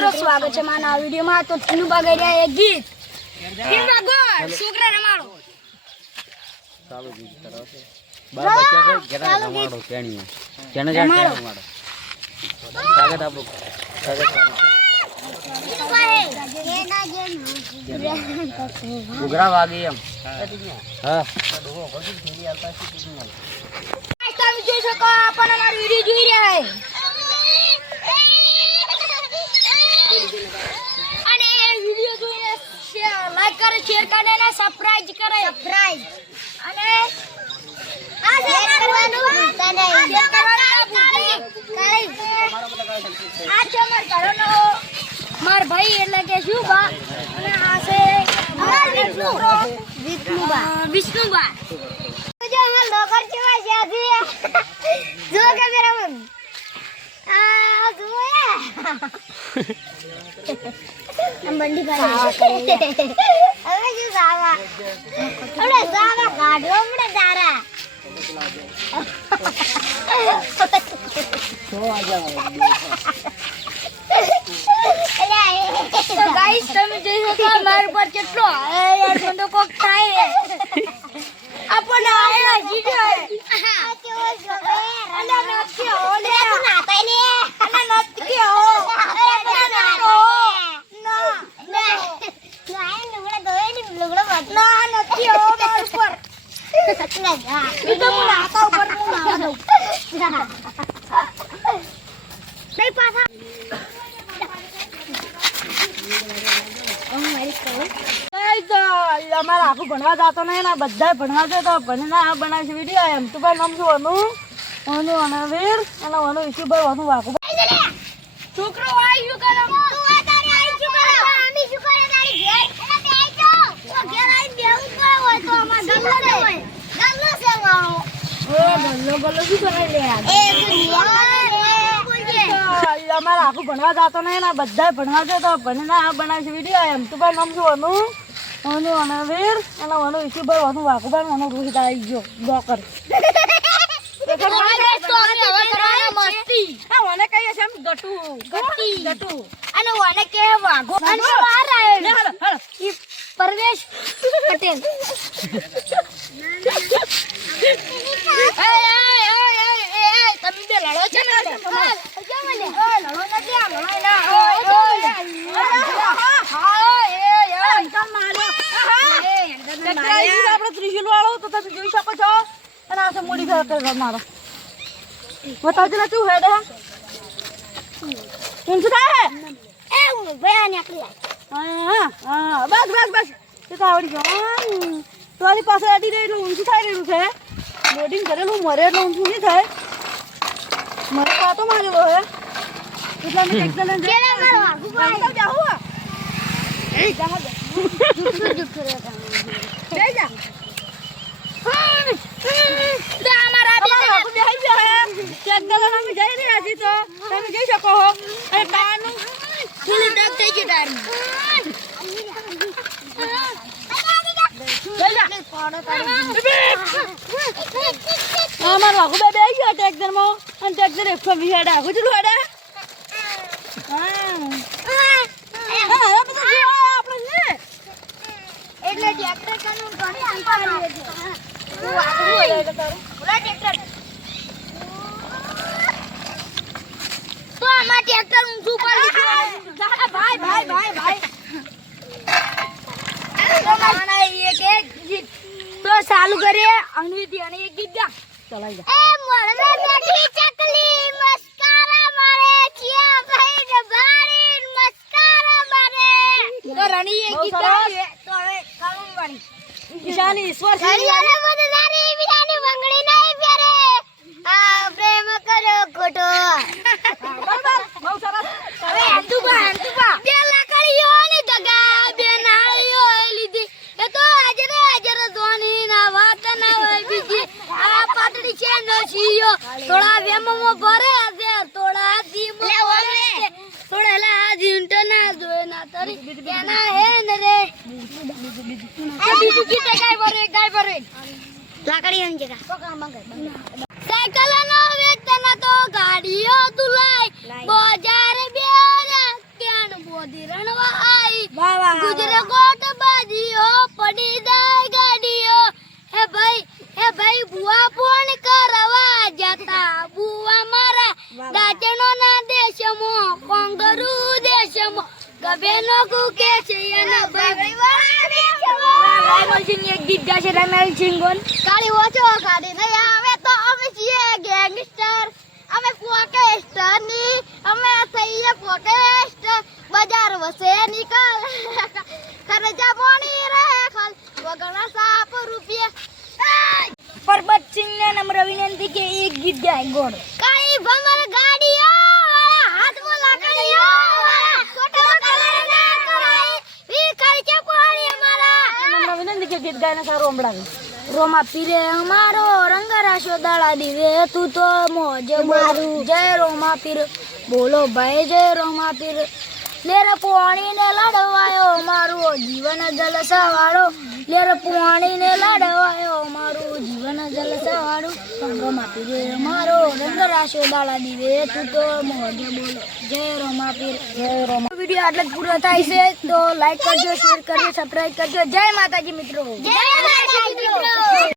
મિત્રો સ્વાગત છે મારા નવા વિડિયોમાં. તો ટીનુ બાગાઈ રહ્યા એક ગીત ટીનુ બાગોર છોકરા રમાડો ચાલુ ગીત કરો છે બાર બચ્ચા છે ઘેરા રમાડો કેણીઓ કેણે જા રમાડો સ્વાગત આપો ઉગરા વાગી એમ હા તમે જોઈ શકો આપણ અમારો વિડિયો જોઈ રહ્યા છે અને એ વિડિયો જોઈને લાઈક કરો શેર કરો અને સબસ્ક્રાઇબ કરો અને આ કરવાનું ભૂલતા નહીં આ છે માર ઘરનો માર ભાઈ એટલે કે શુભા અને આ છે વિષ્ણુબા જો અમાર લોકર કેવા છે આજી જો કેમેરામેન આ જો हम बंडी भाई अबे जो सावा अरे सावा काढो हमने दारा तो आ जाओ तो गाइस તમે જોઈ શકો મારા પર કેટલો યાર બંદો કોક થાય આપણને આયા જીડે આ કેવો જોવે અને નથી ઓલે નાતા ને અને નથી હો અમારે આખું ભણવા જતો નહીં ને બધા ભણવા જતો ભણીને આ બનાવશે વિડીયો એમ તું ભાઈ નામ શું અનુ વીર અને અનુ ઈશુભાઈ અનુ વાઘુ છોકરો આઈ શું કરો તું આ તારે આઈ શું કરો આમી શું કરે તારી ઘેર એટલે બેઈ જો તો ઘેર આઈ બેવું પડે હોય તો અમાર ગલ્લો ને હોય ગલ્લો છે વાળો ઓ ગલ્લો શું કરે લે એ અમારે આખું ભણવા જતો નહીં ને બધા ભણવા જતો ભણીને આ બનાવશે વિડીયો એમ તું ભાઈ નામ શું અનુ વીર અને અનુ ઈશુભાઈ અનુ વાઘુભાઈ અનુ રોહિત આવી ગયો ડોકર પરવેશ પટેલ તમે બે લડો છે ને લડો નથી આ લડો ના આપણે ત્રિશુલ વાળો તો તમે જોઈ શકો છો અને આ મોડી કરે મારો બતાવજો ને તું હેડે ઊંચું થાય એ ભયા નીકળી હા બસ તે તો આવડી ગયો તમારી પાસે અડી રહી એટલું ઊંચું થાય રહ્યું છે લોડિંગ કરેલું મરે એટલે ઊંચું નહીં થાય મરે પાતો મારેલો હે એટલે અમે ટેક્સલ તમે જઈ શકો છો અને ટાયરનું થોડું ડગ થઈ ગયું ટાયરમાં અમાર વાઘુ બે ગયો ટ્રેક્ટરમાં અને ટ્રેક્ટર 120 હેડે આખું ચલું હેડે એટલે ટ્રેક્ટર કાનું ઘણી આંપાણી છે તો આમાં ટ્રેક્ટર ઊંચું પર ભાઈ તો ચાલુ કરીએ અંગ્રેજી અને એક ગીત ગા ચલાઈ જા એ મોળમે બેઠી ચકલી મસ્કારા મારે ચિયા ભાઈ ને બાળી મસ્કારા મારે તો રણી એક ગીત ગાઈએ તો હવે કામ વાળી ઈશાની ઈશ્વર હરિયાને બદલારી વિરાની બંગડી નહીં પ્યારે આ પ્રેમ કરો ખોટો બરાબર બહુ સરસ હવે અંતુબા બે લાકડીઓ ની દગા બે નાળીઓ લીધી એ તો હાજર જોની ના વાત ના હોય બીજી આ પાટડી છે નસીયો થોડા વેમમાં ભરે છે થોડા દીમ લે ઓલે થોડા લા જીંટ ના જોય ના તરી કેના હે ને રે આ બીજું કીતે ગાય ભરે લાકડી અંજે કા તો કામ મંગે સાયકલ નો વેચના તો ગાડીઓ તુલાય બજાર બેરા કેણ મોદી રણવા આઈ ગુજરે ગોટ બાજીઓ પડી જાય ગાડીઓ હે ભાઈ બુઆ ફોન કરવા જતા બુઆ મારા દાચનો ના દેશમાં કોંગરુ દેશમાં ગબેનો કુકે છે એના ભાઈ રામલ સિંહ એક ગીત ગાશે રામલ સિંહ બોલ કાળી ઓછો કાઢી નહીં આવે તો અમે છીએ ગેંગસ્ટર અમે પોકેસ્ટર ની અમે થઈએ પોકેસ્ટર બજાર વસે નિકાલ ખર્ચા પોણી રે ખાલ વગણા સાપ રૂપિયા પરબત સિંહ ને નમ્ર વિનંતી કે એક ગીત ગાય ગોળ કાળી ભમર ગાડીઓ વાળા હાથમાં લાકડીઓ વાળા છોટા કલર ના કરાઈ વી ખર્ચા પોણી મારા નમ્ર વિનંતી કે ગીત ગાયને સારું સંભળાવે રોમા પીરે અમારો રંગ રાશો દાડા દીવે તું તો મોજ મારું જય રોમા પીર બોલો ભાઈ જય રોમા પીર લેર પોણી ને લડવાયો મારું જીવન જલસા લેર પોણી ને લડવાયો મારું જીવન જલસા વાળું રોમા પીરે અમારો રંગ રાશો દાડા દીવે તું તો મોજ બોલો જય રોમા પીર જય રોમા વિડિયો આટલે જ પૂરો થાય છે તો લાઈક કરજો શેર કરજો સબસ્ક્રાઇબ કરજો જય માતાજી મિત્રો જય માતાજી મિત્રો